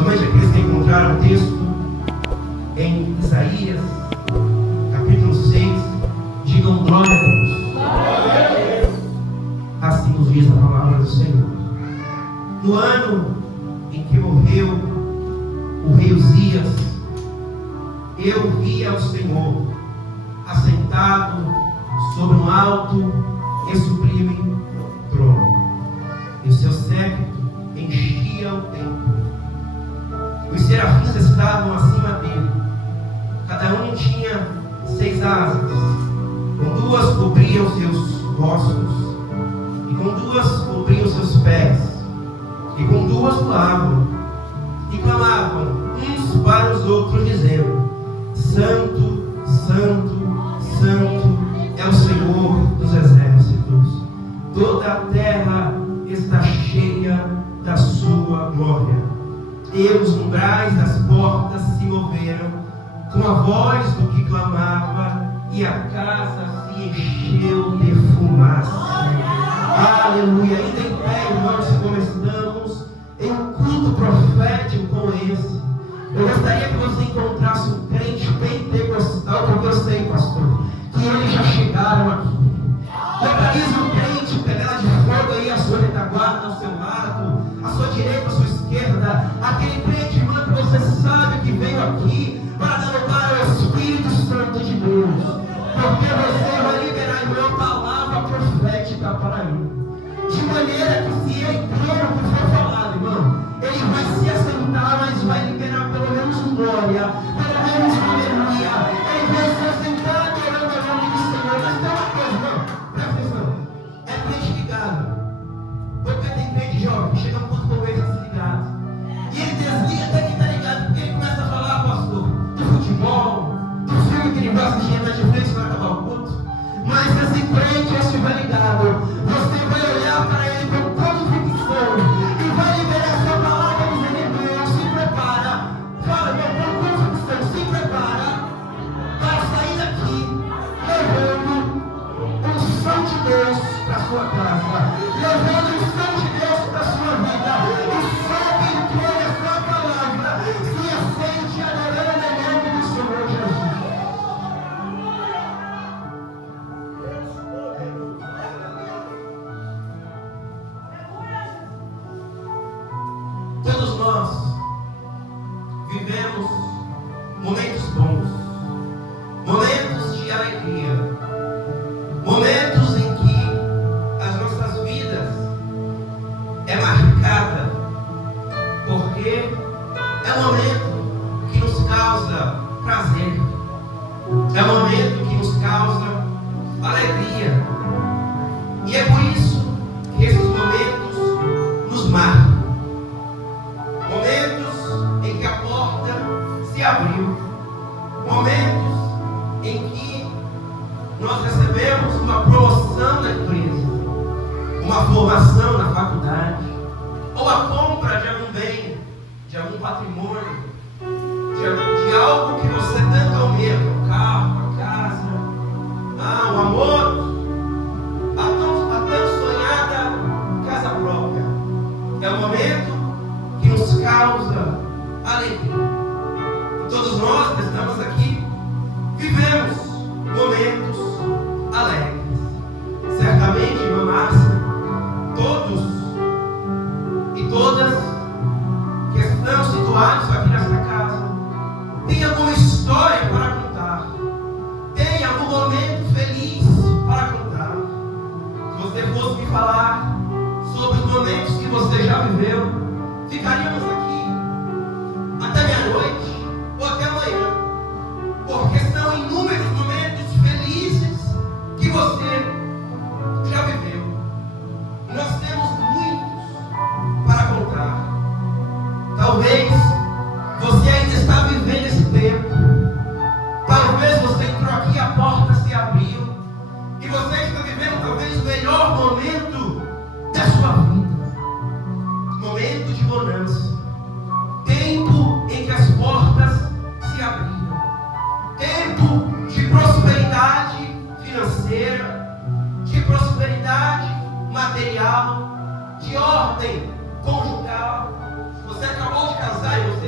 somente aqueles que encontraram o texto em Isaías, capítulo 6, digam glória a Deus. Assim nos diz a palavra do Senhor. No ano em que morreu o rei Uzias, eu via o Senhor assentado sobre um alto e sublime trono, e o seu séquito enchia o templo. Os serafins estavam acima dele, cada um tinha 6 asas, com 2 cobriam seus rostos, e com 2 cobriam seus pés, e com 2 voavam, e clamavam uns para os outros, dizendo: Santo, Santo, Santo é o Senhor dos exércitos, toda a terra está cheia da sua glória. E os umbrais das portas se moveram com a voz do que clamava, e a casa se encheu de fumaça. Aleluia! Ainda em pé, irmãos, como estamos em um culto profético como esse, eu gostaria que você encontrasse um crente pentecostal, porque eu sei, pastor, que eles já chegaram aqui. Localize um crente, panela de fogo aí, a sua retaguarda ao seu lado, à sua direita, à sua esquerda. Aquele crente, irmão, que você sabe que veio aqui para dar lugar ao Espírito Santo de Deus, porque você vai liberar, irmão, palavra profética para ele, de maneira que se ele crer o que for falado, irmão, ele vai se assentar, mas vai liberar pelo menos um glória, pelo menos um aleluia. Ele vai se assentar adorando o nome do Senhor. Mas tem uma coisa, irmão, presta atenção, é crente ligado, porque tem crente jovem que chega um ponto como esse desligado, e ele desliga até que está ligado, porque ele começa a falar, pastor, do futebol, do filme que ele gosta de ir na Netflix para acabar o culto. Mas esse crente estiver ligado, você vai olhar para ele com convicção e vai liberar essa palavra dizendo: Deus, se prepara. Fala, meu, com convicção, se prepara para sair daqui levando o som de Deus para a sua casa, levando o som de Deus para a sua vida. O som que entrou na sua palavra se acende adorando o nome do Senhor Jesus. Todos nós vivemos momentos bons, momentos de alegria, momentos em que as nossas vidas é marcada, porque é um momento que nos causa prazer, é um momento que nos causa alegria, e é por isso que esses momentos nos marcam. Momentos em que a porta se abriu, momentos em que nós recebemos uma promoção na empresa, uma formação na faculdade, ou a compra de algum bem, de algum patrimônio, de algo que você tanto almeja, um carro, uma casa, um amor, a tão sonhada casa própria. É um momento que nos causa alegria. E todos nós que estamos aqui vivemos momentos alegres. Certamente, irmã Márcia, todos e todas que estão situados aqui nesta casa têm alguma história para contar, tem algum momento feliz para contar. Se você fosse me falar sobre os momentos que você já viveu, ficaríamos aqui até meia-noite ou até amanhã, porque são inúmeros momentos felizes que você já viveu. Nós temos muitos para contar. Talvez você ainda está vivendo esse tempo. Talvez você entrou aqui e a porta se abriu, e você está vivendo talvez o melhor momento da sua vida. Momento de bonança, tempo em que as portas se abriram, tempo de prosperidade financeira, de prosperidade material, de ordem conjugal. Você acabou de casar e você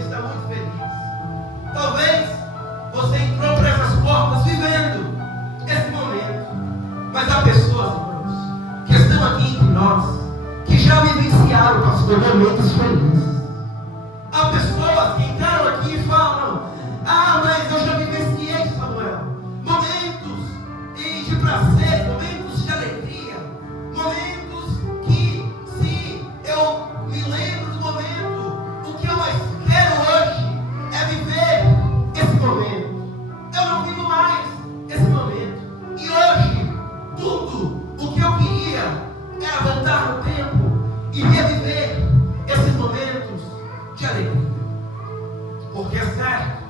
Porque é certo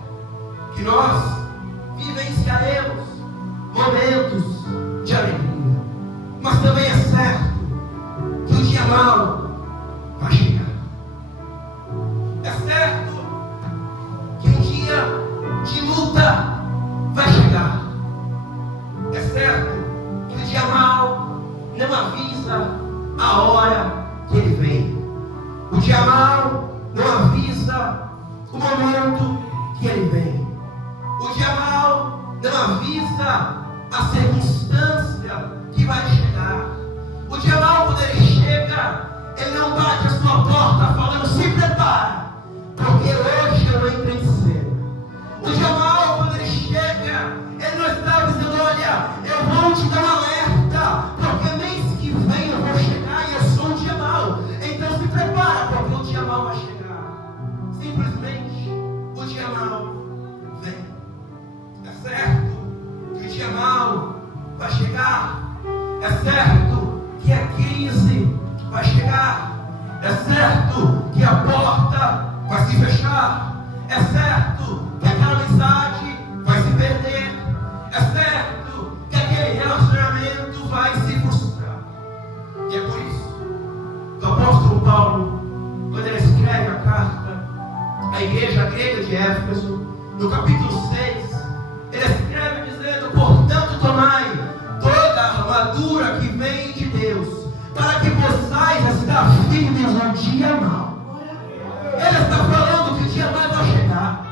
que nós vivenciaremos momentos de alegria, mas também é certo que o dia mau vai chegar. É certo que um dia de luta vai chegar. É certo que o dia mau não avisa a hora que ele vem. O dia mau não avisa o momento que ele vem. O dia mau não avisa a circunstância que vai chegar. O dia mau, quando ele chega, ele não bate a sua porta falando: se prepara, porque hoje eu entro em cena. O dia mau, quando ele chega, ele não está dizendo: olha, eu vou te dar um alerta, porque mês que vem eu vou chegar e eu sou um dia mau. Então se prepara, porque o dia mau vai chegar. Simplesmente, o dia mau vem. É certo que o dia mau vai chegar. É certo que a crise vai chegar. É certo que a porta vai se fechar. É certo que aquela amizade vai se perder. É certo que aquele relacionamento vai se frustrar. E é por isso que o apóstolo Paulo, quando ele escreve a carta à igreja grega de Éfeso, no capítulo 6, ele escreve dizendo: portanto, tomai toda a armadura que vem de Deus, para que possais estar firmes no dia mau. Ele está falando que o dia mau vai chegar,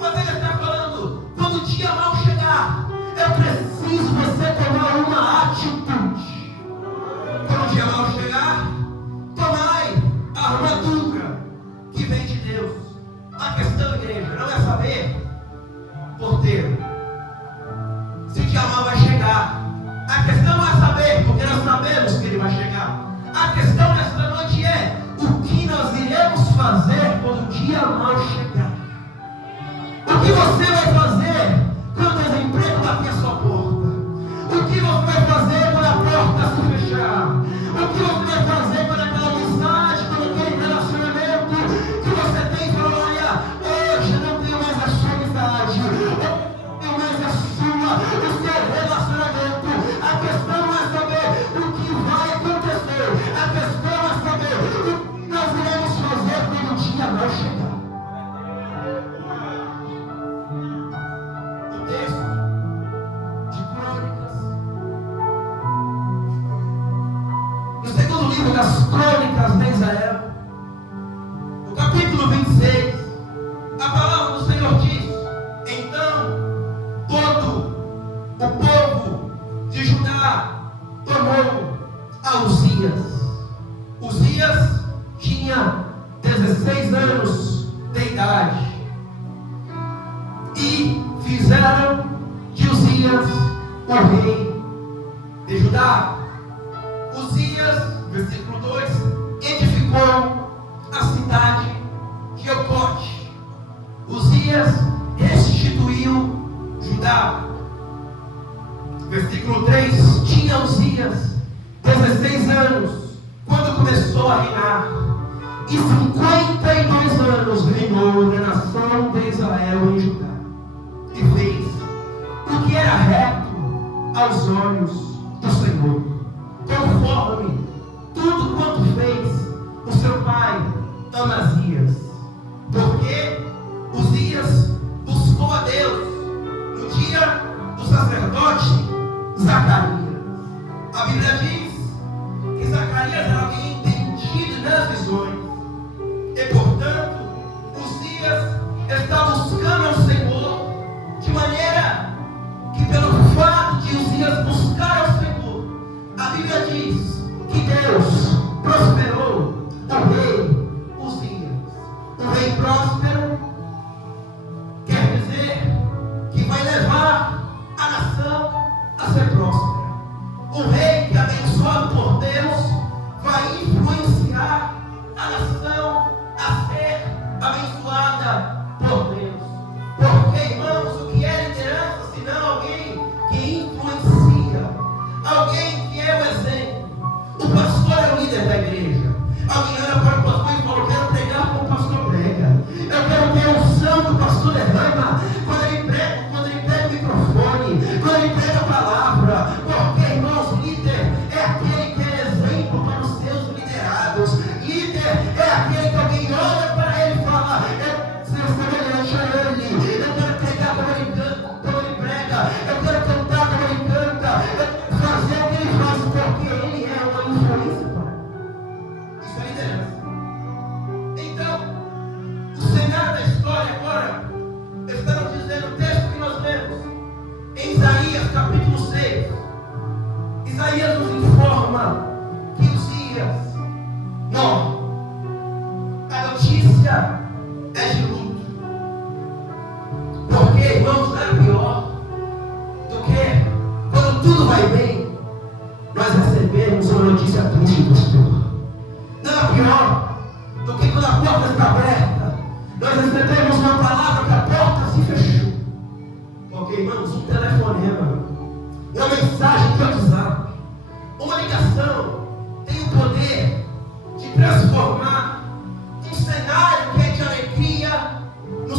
mas ele está falando: quando o dia mau chegar, é preciso você tomar uma atitude. Quando o dia mau chegar, tomai a armadura que vem de Deus. A questão, igreja, não é saber, porteiro, se o dia mau vai chegar. A questão não é saber, porque nós sabemos que ele vai chegar. A questão nesta noite é: o que nós iremos fazer quando o dia mau chegar? O que você vai fazer quando o desemprego bater a sua porta? O que você vai fazer quando a porta se fechar? O que você vai fazer quando aquela amizade, quando aquele relacionamento que você tem fala: olha, hoje eu não tenho mais a sua amizade, eu não tenho mais o seu relacionamento. A questão não é saber o que vai acontecer. A questão é saber o que nós iremos fazer quando o dia mau chegar. O texto de Crônicas, no segundo livro das Crônicas de Israel, no capítulo 26, a palavra do Senhor diz: então todo o povo de Judá tomou a Uzias. Uzias tinha 16 anos de idade, e fizeram de Uzias o rei de Judá. Uzias, versículo 2, edificou a cidade de Ocote. Uzias restituiu Judá. Versículo 3, tinha Uzias 16 anos quando começou a reinar, e 52 anos reinou na nação de Israel em Judá, e fez o que era reto aos olhos do Senhor, conforme tudo quanto fez o seu pai Amazias, porque Uzias buscou a Deus no dia do sacerdote Zacarias. A Bíblia diz que Zacarias era alguém entendido nas visões, e portanto Uzias está buscando ao Senhor, de maneira que, pelo fato de Uzias buscar ao Senhor, a Bíblia diz que Deus prosperou o rei Uzias. O rei próspero quer dizer que vai levar a nação a ser próspera. O rei que, abençoado por Deus, vai influenciar a nação a ser abençoada por Deus. Porque, irmãos, o que é liderança senão alguém que influencia, alguém que é o exemplo? O pastor é o líder da igreja. Alguém olha para o pastor e fala: eu quero pregar como o pastor prega, eu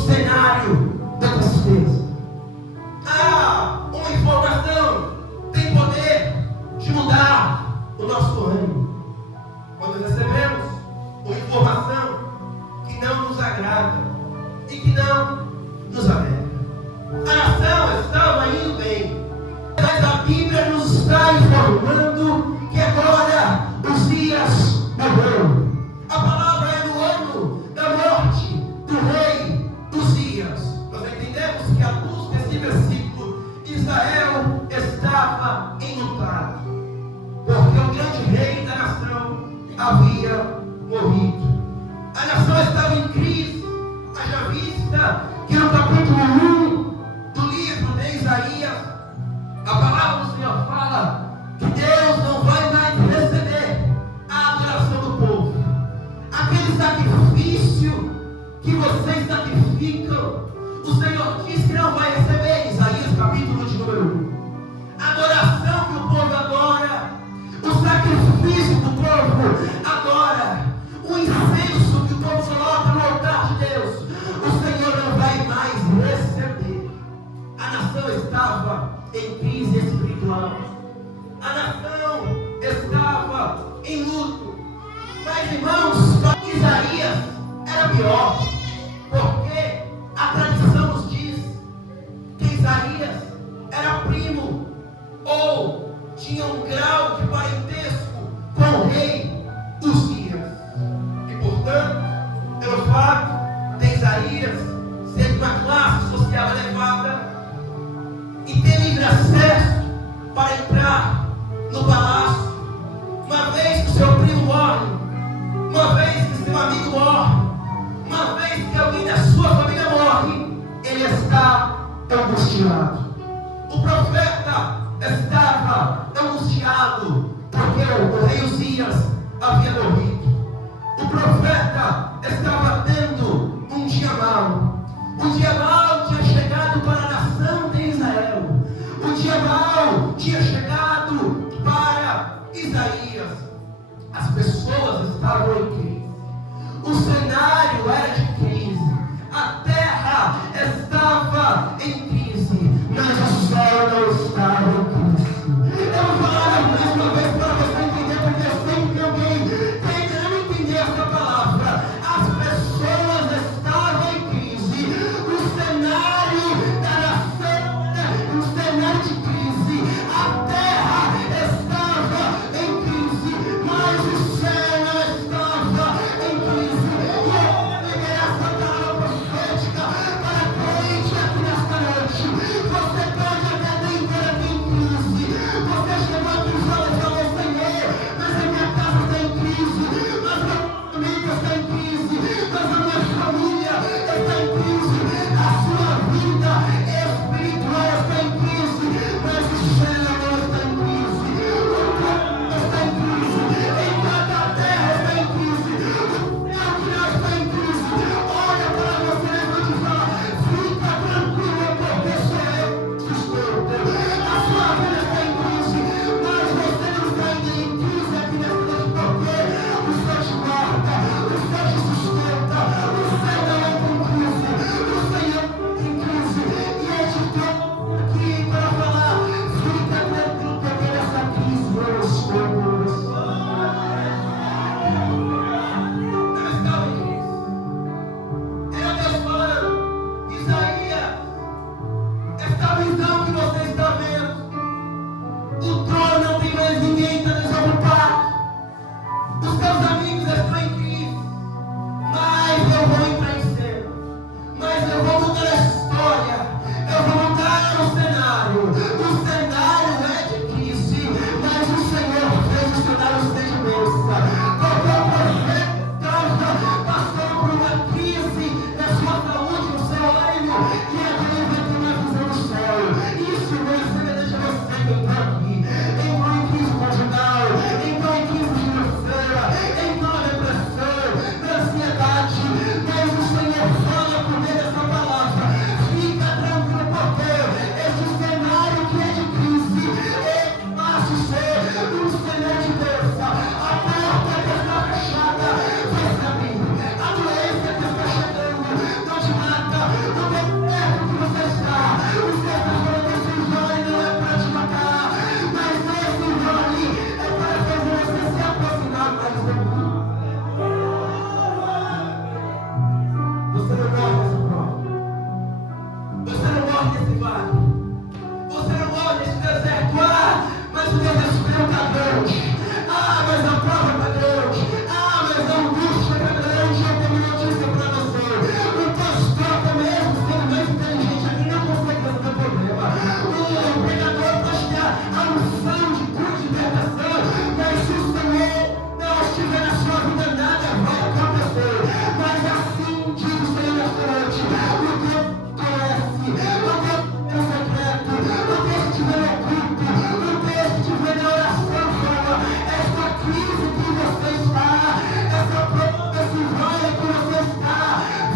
cenário da tristeza. Uma informação tem poder de mudar o nosso ânimo. Quando recebemos uma informação que não nos agrada e que não nos alegra. A nação estava indo bem, mas a Bíblia nos está informando que agora Uzias morreu. A palavra é no ano da morte do rei Uzias. Nós entendemos que à luz desse versículo, Israel estava enlutado, porque o grande rei da nação havia morrido. A nação estava em crise. Haja vista que no capítulo 1 do livro de Isaías, a palavra do Senhor fala que Deus não vai mais receber a adoração do povo. Aquele sacrifício que vocês sacrificam, o Senhor diz que não vai receber. Isaías capítulo de número 1. A adoração que o povo adora, o sacrifício que o povo adora, o incenso que o povo coloca no altar de Deus, o Senhor não vai mais receber. A nação estava em crise espiritual. A nação estava em luto. Mas, irmãos, Isaías era pior, porque a tradição nos diz que Isaías era primo ou tinha um grau de parentesco com o rei Uzias. E, portanto, pelo fato de Isaías ser de uma classe social elevada e ter livre acesso para entrar no palácio, uma vez que o seu primo morre, uma vez que seu amigo morre, uma vez que alguém da sua família morre, ele está angustiado. O profeta estava angustiado porque o rei Uzias havia morrido. O profeta estava tendo um dia mau. O dia mau tinha chegado para a nação de Israel. O dia mau tinha chegado para Isaías. As pessoas estavam em crise. O cenário era de crise. A terra estava em crise, mas o céu não estava em crise. Eu vou falar mais uma vez para você entender, porque sempre alguém tentando entender essa palavra. As pessoas Você não morre nessa prova. Você não morre nesse vale. Você não morre nesse deserto. Ah, mas o meu desespero está grande. Ah, mas a prova está grande. Ah, mas a angústia está grande. Eu tenho notícia para você. O pastor mesmo, sendo mais inteligente, aqui não consegue resolver o problema. O pregador pode ter a unção de cura de libertação, mas se o Senhor não estiver na sua vida, nada vai acontecer. Mas assim diz o Senhor nesta noite: o Deus conhece, o Deus é secreto, o Deus estiver no oculto, o Deus estiver na oração, fala, essa crise que você está, essa prova, esse vale que você está,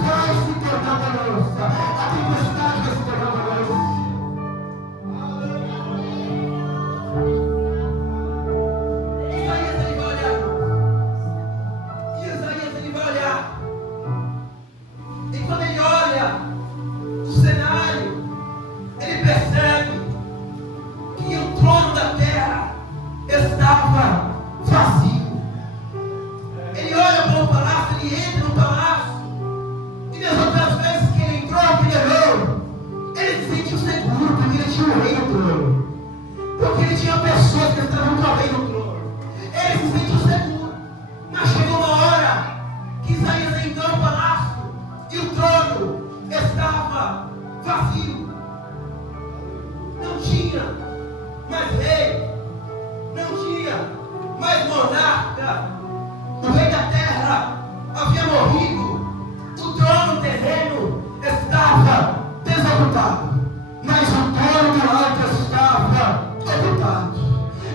vai se tornar balança. A tempestade vai se tornar balança. Isaías ele vai olhar. Isaías ele vai olhar. E quando ele olha o cenário, ele percebe que o trono da terra estava vazio. Ele olha para o palácio, ele entra no palácio, e nas outras vezes que ele entrou, que ele olhou, ele se sentiu seguro, porque ele tinha um rei no trono, porque ele tinha pessoas que estavam com a rei no trono. Ele se sentiu seguro. Mas chegou uma hora que Isaías entrou no palácio e o trono estava vazio. Não tinha mais rei, não tinha mais monarca. O rei da terra havia morrido. O trono terreno estava desocupado, mas o trono do alto estava ocupado.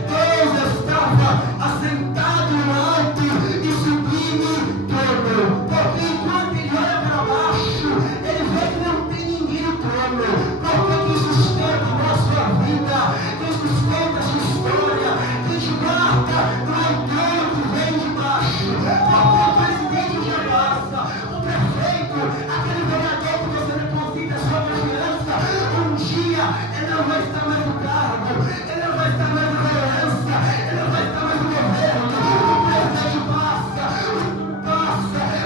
Deus estava assentado no alto e sublime trono. Porque enquanto ele olha para baixo, ele vê que não tem ninguém no trono. Porque quem sustenta a sua vida, quem sustenta a sua história, quem te marca, não é o trono que vem de baixo. Porque o presidente já passa, o prefeito, aquele vereador que você deposita a sua confiança, um dia ele não vai estar mais no cargo, ele não vai estar mais na liderança, ele não vai estar mais no governo. O presidente passa,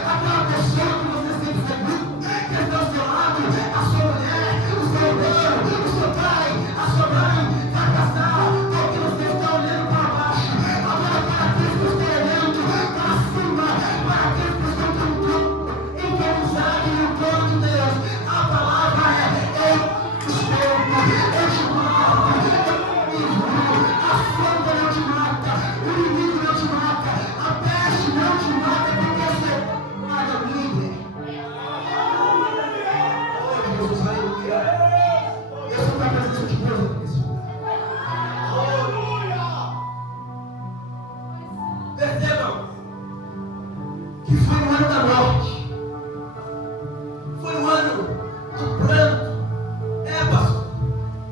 aquela pessoa que você sempre segura, que está ao seu lado, a sua mulher, o seu irmão, o seu pai, a sua mãe, vai passar, porque você está olhando para baixo. Agora, para aqueles que estão olhando para cima, para aqueles que estão com tudo, em que amizade no trono de Deus, a palavra é: eu estou, eu te guardo, eu te livro, a sombra não te mata, o inimigo não te mata, a peste não te mata, porque você é líder. Oh, Jesus, aleluia. Eu sou a presença de Deus aqui nesse lugar. Percebam que foi no ano da morte, foi no ano do pranto, pastor,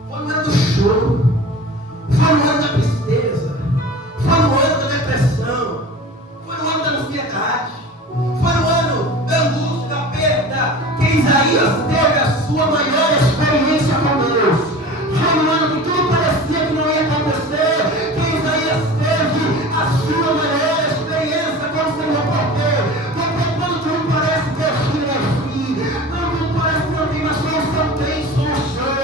foi no ano do choro, foi no ano da tristeza, foi no ano da depressão, foi no ano da ansiedade, foi no ano da angústia, da perda, que Isaías teve a sua maior experiência com Deus. Foi no ano que tudo parecia que não ia acontecer, que Isaías teve a sua maior experiência com o Senhor. Por quê? Porque quando tudo parece que o fim é fim, quando tudo parece que não tem mais solução, tem solução.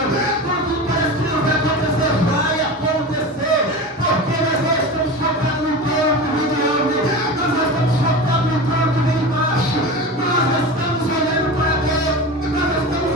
Quando tudo parece que não vai acontecer, vai acontecer. Porque nós não estamos focados no trono que vem de onde, nós não estamos focados no trono que vem de baixo, nós estamos olhando para Deus, nós estamos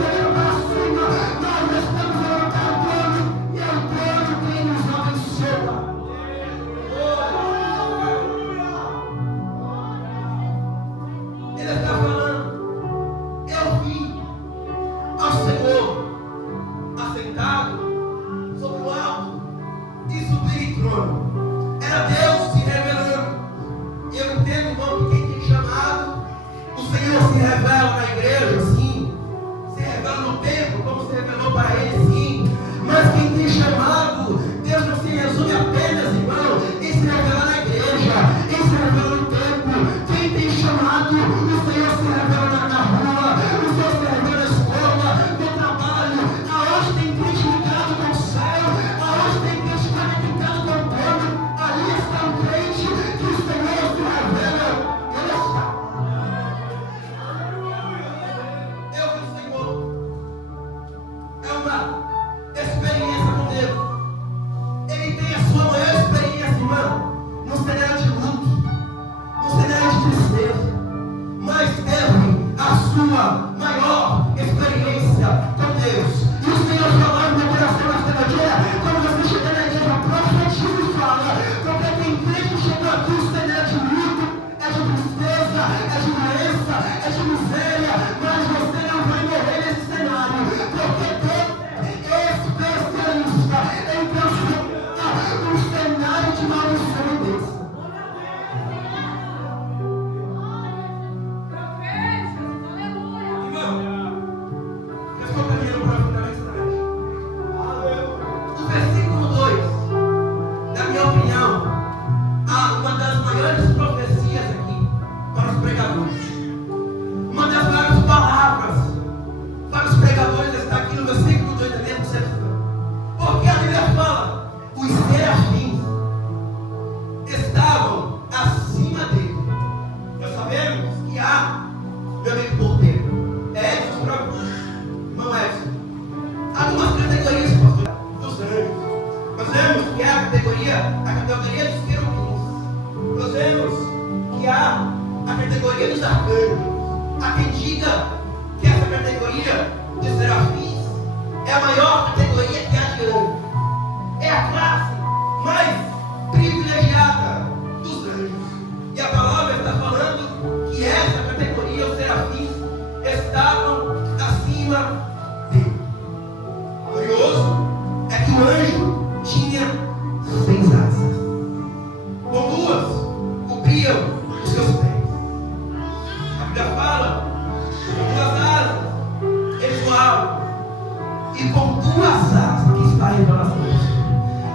categoria de serafins é a maior categoria que há de anjos. É a classe mais privilegiada dos anjos. E a palavra está falando que essa categoria, os serafins, estavam acima dele. Curioso é que o anjo tinha 6 asas. Com 2 cobriam os seus pés. A Bíblia fala, com 2 asas eles voavam. E com 2 asas, aqui está a revelação.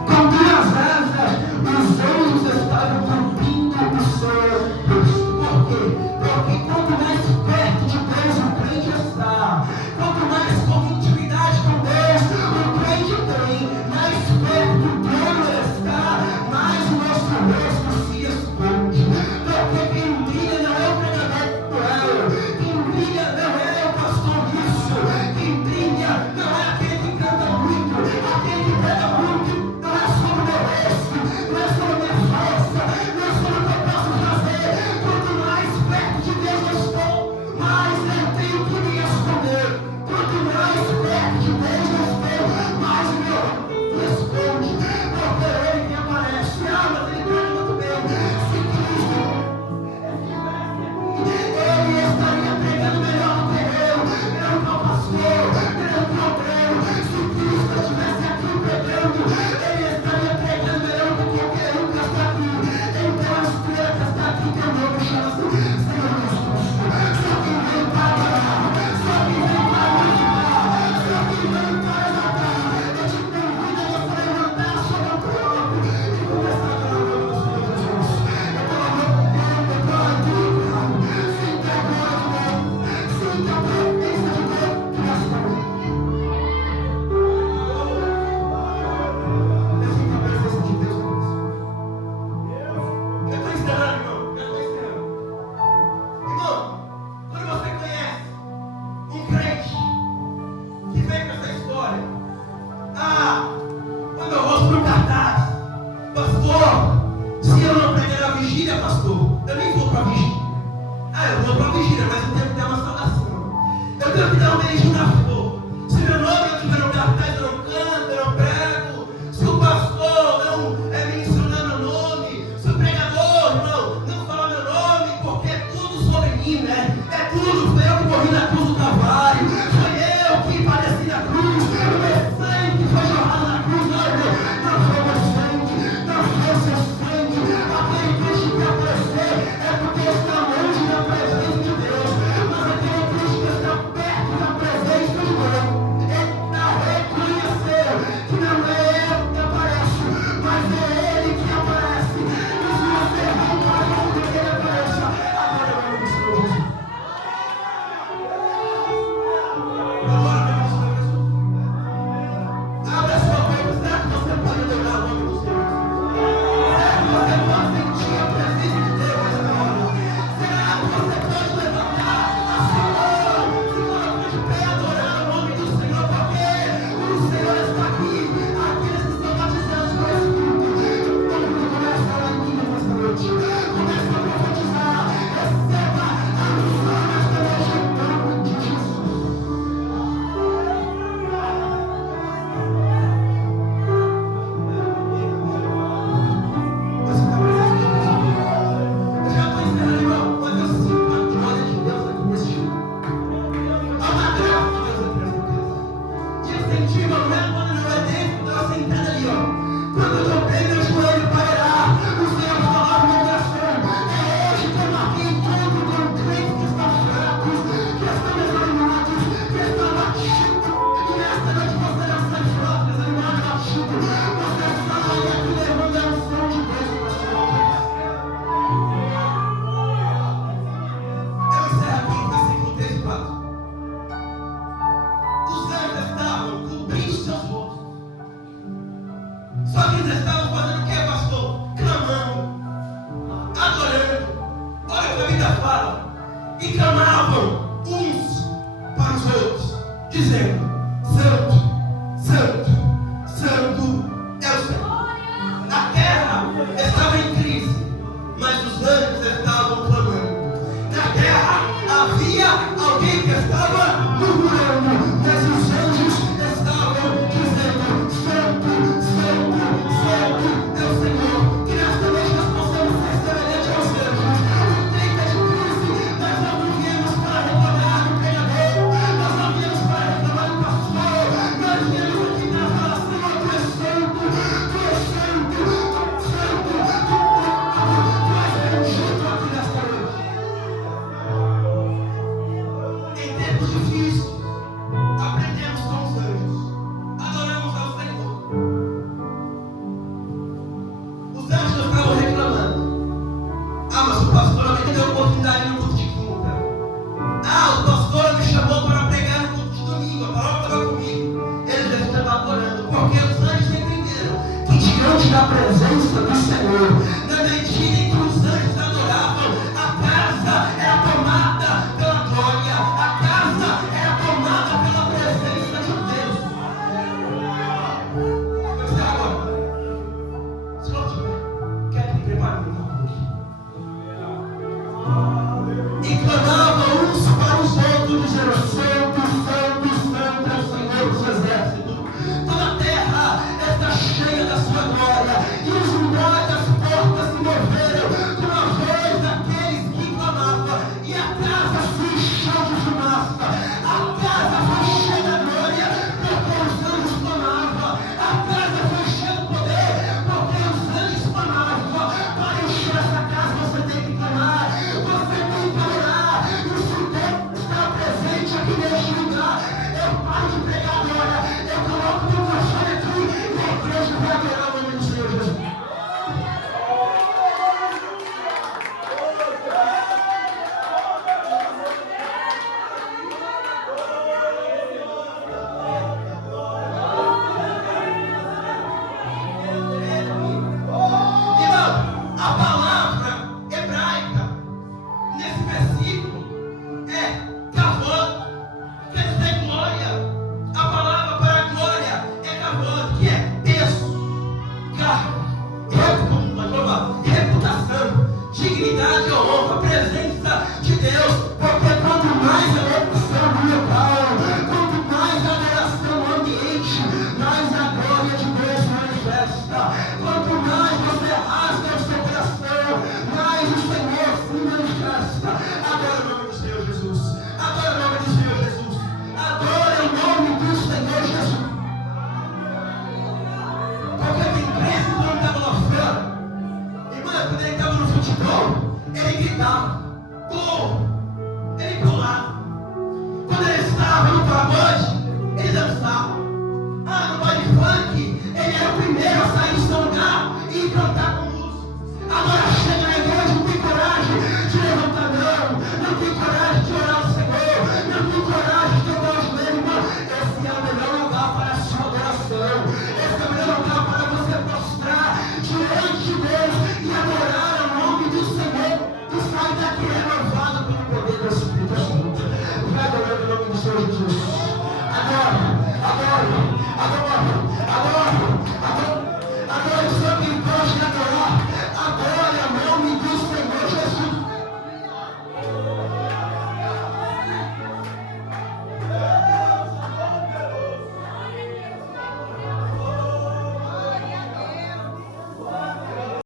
Com 2 asas, os anjos estavam cumprindo o seu rosto. Por quê? Porque quanto mais perto de Deus o crente está, quanto mais com intimidade com Deus o crente tem, mais perto dele está, mais o nosso rosto se esconde. Porque quem brilha não é o pregador, quem brilha não é o pastor isso, quem brilha não é aquele que canta muito, aquele que prega muito, não é sobre o meu rosto, não é sobre a minha força, não é sobre o que eu posso fazer. Quanto mais perto de Deus eu estou, mais eu tenho que me esconder. Quanto mais perto de Deus eu estou, mais o meu me esconde. Porque ele que aparece, mas ele prega muito bem. Se Cristo ele estaria pregando melhor do que eu não pastor, eu não prego. Se Cristo estivesse aqui pregando, ele estaria pregando melhor do que qualquer um que está aqui. Então a estrela que está aqui tem o nome, chama-se Senhor Jesus. Só quem veio para adorar, só quem veio para glorificar, só quem veio para exaltar. Eu te convido a você levantar a sua mão pro alto e começar a adorar o nome do Senhor Jesus. Eu estou amando, eu estou adorando. Sinta a glória de Deus, sinta a presença de Deus que nós estamos. Eu sinto a presença de Deus conosco. Eu estou encerrando, irmão. Eu estou encerrando. Irmão, quando você conhece um crente que vem com essa história, quando eu vou para o cartaz, pastor, se eu não pregar a vigília, pastor, eu nem vou para a vigília. Eu vou para a vigília, mas eu tenho que dar uma saudação. Eu tenho que dar um beijo na flor. Se meu nome não estiver no cartaz, eu não canto, eu não prego. Se o pastor não mencionar meu nome, se o pregador não falar meu nome, porque é tudo sobre mim, né? É tudo, foi eu que morri na cruz do Calvário, foi eu que padeci na cruz, o meu sangue foi jorrado na cruz, não foi meu sangue, não foi o seu sangue. Aquele crente que aparecer é porque está longe da presença de Deus, mas aquele crente que está perto da presença de Deus, ele está reconheceu que não é eu que apareço, mas é ele que aparece. E se você não vai onde ele apareça, agora eu vou Senhor Jesus. Agora eu vou Senhor Jesus. Abra sua boca, será que você pode adorar o nome do Senhor Jesus? Será que você pode sentir a presença de Deus nessa hora? Será que você pode levantar a sua mão, se colocar de pé e adorar o nome do Senhor? Porque o Senhor está aqui. Aqueles que estão batizados por Espírito, todo mundo começa a orar em língua nesta noite. Começa a profetizar. Receba a unção nesta noite em nome de Jesus. Eu sinto a presença de Deus. Eu já estou encerrando, irmão, mas eu sinto a glória de Deus aqui neste lugar. Há uma graça de Deus aqui nesta casa. E eu senti, irmão, não é quando não é dentro, eu estava sentado ali, ó. Quando eu dobrei meu joelho para orar, o Senhor falava no meu coração. É hoje que eu marquei tudo com crentes que estão fracos, que estão desanimados, que estão abatidos. E nesta noite você não sai fraco, desanimado, abatido. Você sai aqui levando a unção de Deus para a sua vida. Eu encerro aqui no versículo 3 e 4. Os anjos estavam cobrindo seus rostos. Só que eles estavam fazendo o que, pastor? Clamando, adorando. Olha o que a Bíblia fala. E clamavam uns para os outros, dizendo: